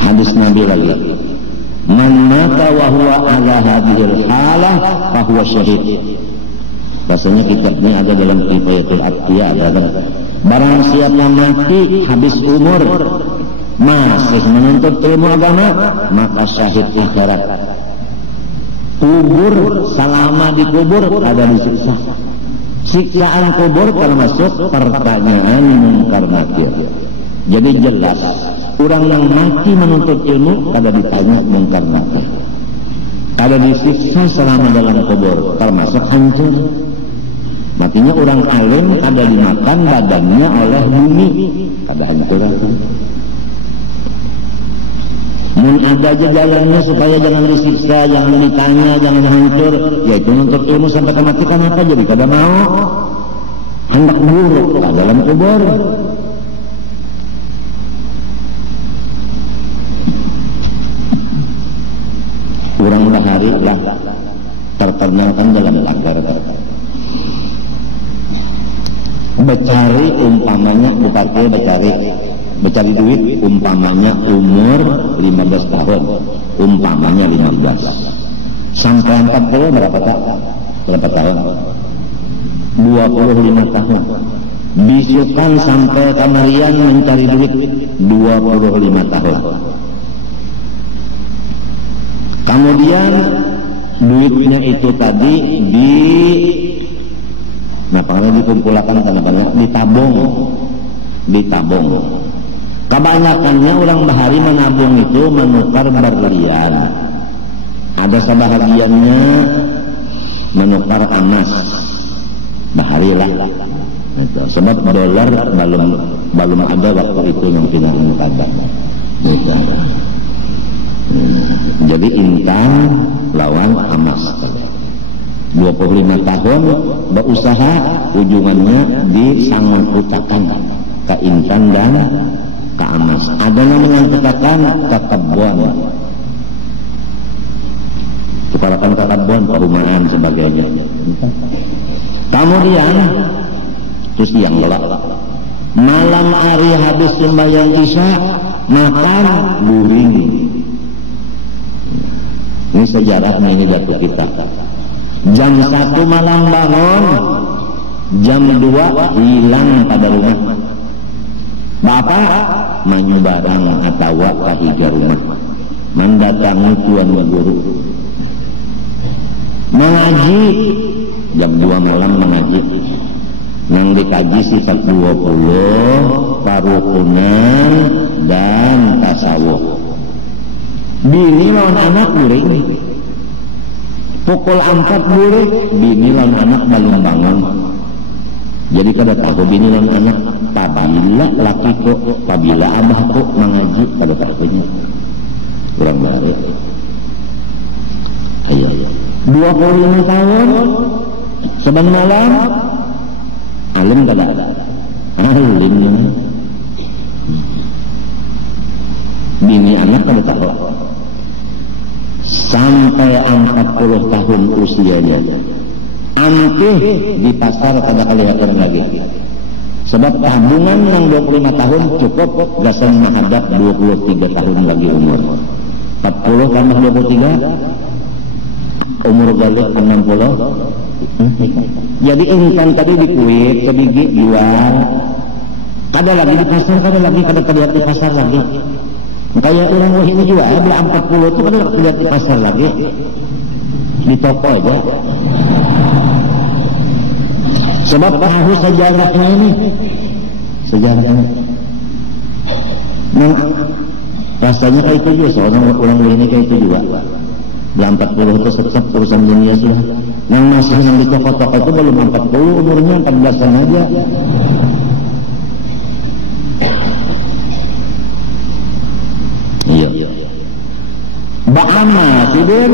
hadis Nabi lagi man mata wa huwa ala hadhil halah fa huwa syahid. Rasanya kitabnya ada dalam Kifayatul Atqiya ada barang siapa mati habis umur masih menuntut ilmu agama maka syahid akhirat. Kubur selama di kubur ada disiksa. Siksaan kubur termasuk pertanyaan mungkar nakir. Jadi jelas orang yang mati menuntut ilmu kada ditanya mungkar nakir, kada disiksa selama dalam kubur termasuk hancur. Matinya orang alim kada dimakan badannya oleh bumi kada hancur. Mun ada aja jalannya supaya jangan disiksa, jangan ditanya, jangan hancur, yaitu menuntut ilmu sampai mati kenapa jadi kada mau hendak buruk dalam kubur. Orang bahari lah terternangkan dalam langgar becari umpamanya bupati becari duit umpamanya umur 15 tahun umpamanya 15 sampai 40 berapa tahun 25 tahun bisukan sampai kamarian mencari duit 25 tahun. Kemudian duitnya itu tadi dikumpulkan ditabung. Kebanyakannya orang bahari menabung itu menukar berlian. Ada sebahagiannya menukar emas. Bahari lah. Sebab dolar belum ada waktu itu yang tidak ada. Jadi intan lawan emas 25 tahun berusaha ujungannya disangkutakan ke intan dan ke emas. Ada namanya katakan kekebun tukarakan kekebun perumahan sebagainya. Kemudian terus yang gelap malam hari habis sembahyang isya makan luring. Ini sejarahnya ini jatuh kita. Jam 1 malam bangun, jam 2 hilang pada rumah. Bapak main barang atau kahiga rumah, mendatangi tuan guru, mengaji. Jam 2 malam mengaji. Yang dikaji sifat 20, parukunan dan tasawuf. Bini lawan anak burik pukul 4 burik bini lawan anak belum bangun. Jadi kada tahu bini lawan anak tabila laki kok tabila abah kok mengaji kada tahunya kurang baik. Ayo 25 tahun seban malam alim kada alim bini anak kada tahu sampai 40 tahun usianya antih di pasar kada kelihatan lagi sebab tabungan yang 25 tahun cukup gasan menghadap 23 tahun lagi umur 40 tambah 23 umur balik 60. Jadi insan tadi dikuit sebiji jual kada lagi di pasar kada terlihat di pasar lagi Kayak orang ini juga ya, beli 40 itu kan lihat di pasar lagi, di toko aja. Sebab tahu sejarahnya ini, sejarahnya. Nah, rasanya kayak itu juga, seorang orang ini kayak itu juga. Beli 40 itu tetap urusan dunia sudah. Yang masih yang di toko-toko itu belum 40, umurnya 14-an aja. Iya. Ba'ana tidur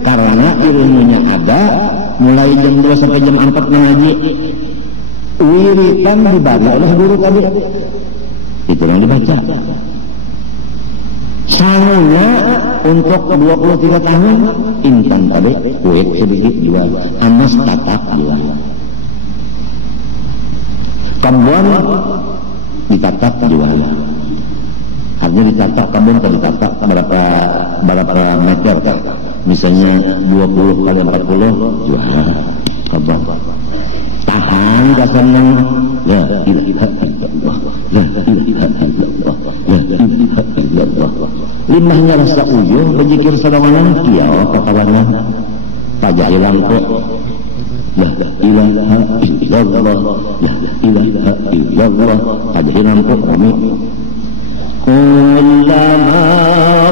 karena ilmunya ada, mulai jam 2 sampai jam 4 mengaji. Wiritan dibagi oleh guru tadi. Itu yang dibaca. Sangunya untuk 23 tahun intan tadi, kuit sedikit jual, anas tatak jual. Kebun ditatak jual. Artinya ditatak kebun atau ditatak berapa meter, misalnya 20 kali 40 jual kebun. Tahan kasarnya, la ilaha illallah, la ilaha illallah, la ilaha illallah. Limahnya rasa uyuh, berzikir sadawanan kiau kepalanya pajak hilang kok. La ilaha illallah, la ilaha illallah, pajak hilang kok kami. Kullama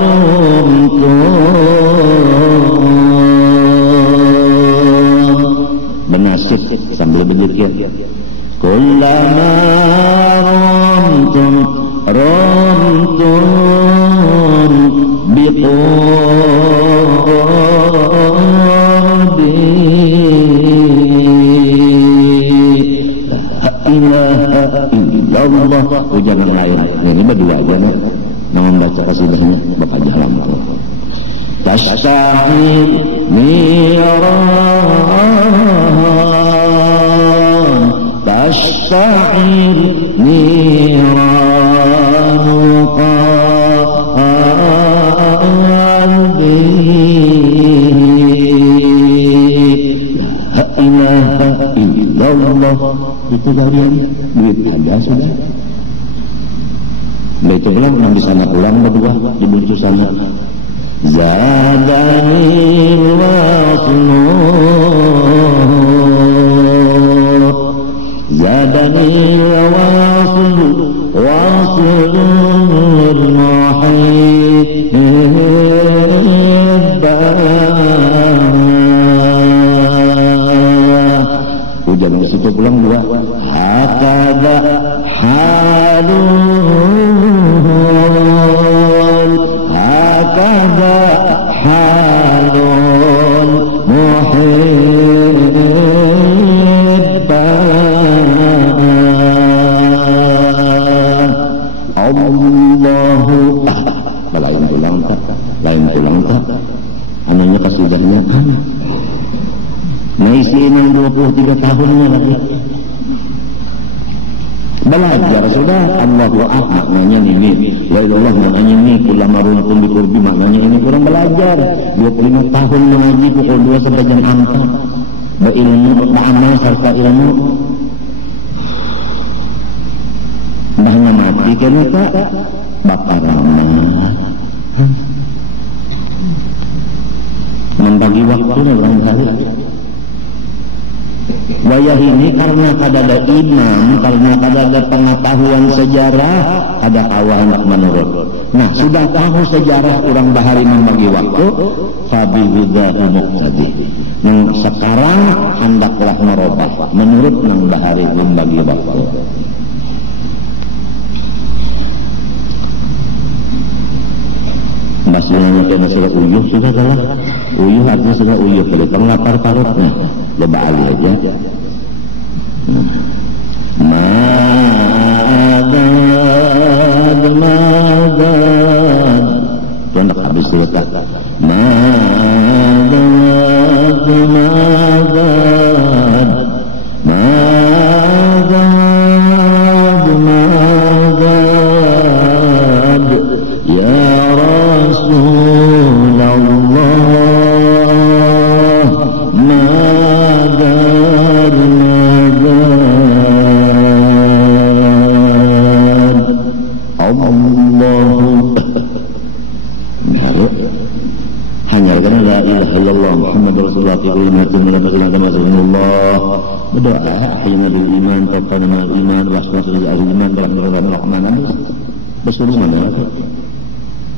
rumtu benasib sambil berzikir. Kullama rumtum biqurbi la ilaha illallah. Jangan lain. Ini berdua aja nih. Mau membaca kasidahnya Bapak Jalam. Tashta'il niran, tashta'il niran qalbi, la ilaha illallah. Itu dari duit ada sudah. Itu bilang yang di sana pulang berdua di bulu sana. Zadani waslu, zadani waslu, waslul muhibbah. Hujan di situ pulang dua. Hakada halul, hakada halul muhibbah. Allahu lain pulang tak, lain pulang tak. Anaknya kasidahnya nah isi yang 23 tahunnya lagi belajar sudah. Allahu akbar maknanya ini, la ilallah maknanya ini, ulama rumpun di kurbi maknanya ini. Kurang belajar 25 tahun mengaji pukul 2 sampai jam 4, berilmu, beramal serta ilmu. Mbahnya mati kan Pak Bapak Rahmat membagi waktunya berapa hari. Wayah ini karena kada ada imam, karena kada ada pengetahuan sejarah, kada kawan menurut. Nah, sudah tahu sejarah orang bahari membagi waktu, fabihudahu muqtadi. Nah, sekarang hendaklah merubah menurut nang bahari membagi waktu. Maksudnya kena sudah uyuh sudah kalah. Uyuh artinya sudah uyuh, kalau lapar parut nih. Lebih alih aja. Madad, madad. Itu hendak habis dulu tak. Madad, madad. Madad, madad. Ya Rasulullah. Madad, madad. berdoa ahyina bil iman tawfana mal iman waswasul al iman dalam rahman bersuruh mana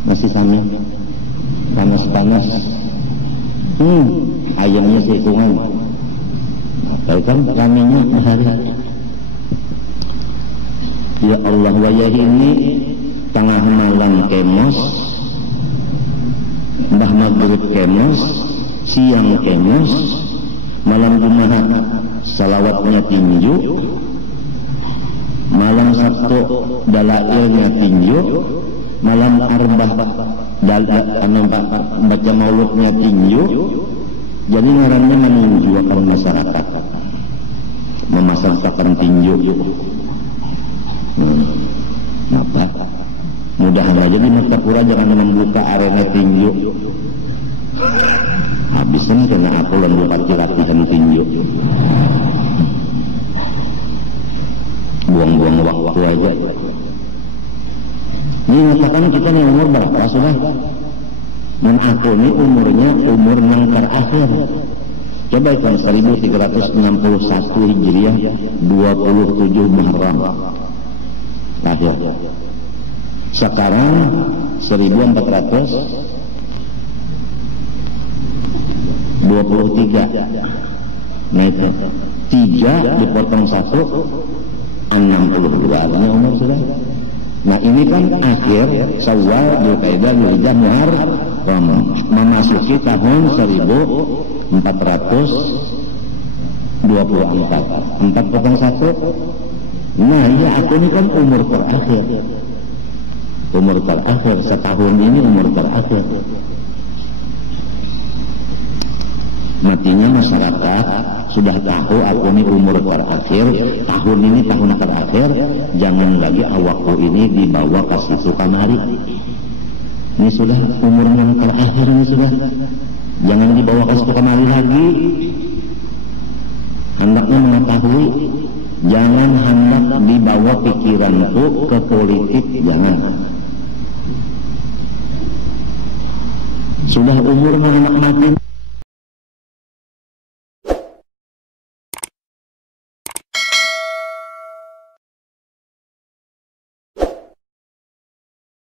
masih sama panas ayamnya sehitungan tahu kan raminya hari-hari. Ya Allah wayah ini tengah malam kemos, mbah maghrib kemos, siang kemos, malam Jumat salawatnya tinju, malam Sabtu dalailnya tinju, malam Arbah baca mauludnya tinju. Jadi ngarannya menunjukkan masyarakat memasangkan tinju. Apa? Mudahan aja di Martapura jangan membuka arena tinju. Habisnya kena aku lalu latihan tinju. Buang-buang waktu aja. Ini mengatakan kita nih umur berapa sudah? Dan aku ini umurnya umur yang terakhir. Coba kan 1361 Hijriah 27 Muharram lahir. Sekarang 1423. Nah itu 3 dipotong 1 62 umur sudah. Nah ini kan akhir Syawal, Dzulqa'dah, Dzulhijjah, Muharram memasuki tahun 1424. 4 potong 1. Nah ya aku ini kan umur terakhir. Umur terakhir setahun ini umur terakhir. Matinya masyarakat sudah tahu aku ini umur terakhir, tahun ini tahun terakhir, jangan lagi awakku ini dibawa ke situ kamari. Ini sudah umur yang terakhir ini sudah, jangan dibawa ke situ kamari lagi. Hendaknya mengetahui, jangan hendak dibawa pikiranku ke politik, jangan. Sudah umur anak mati.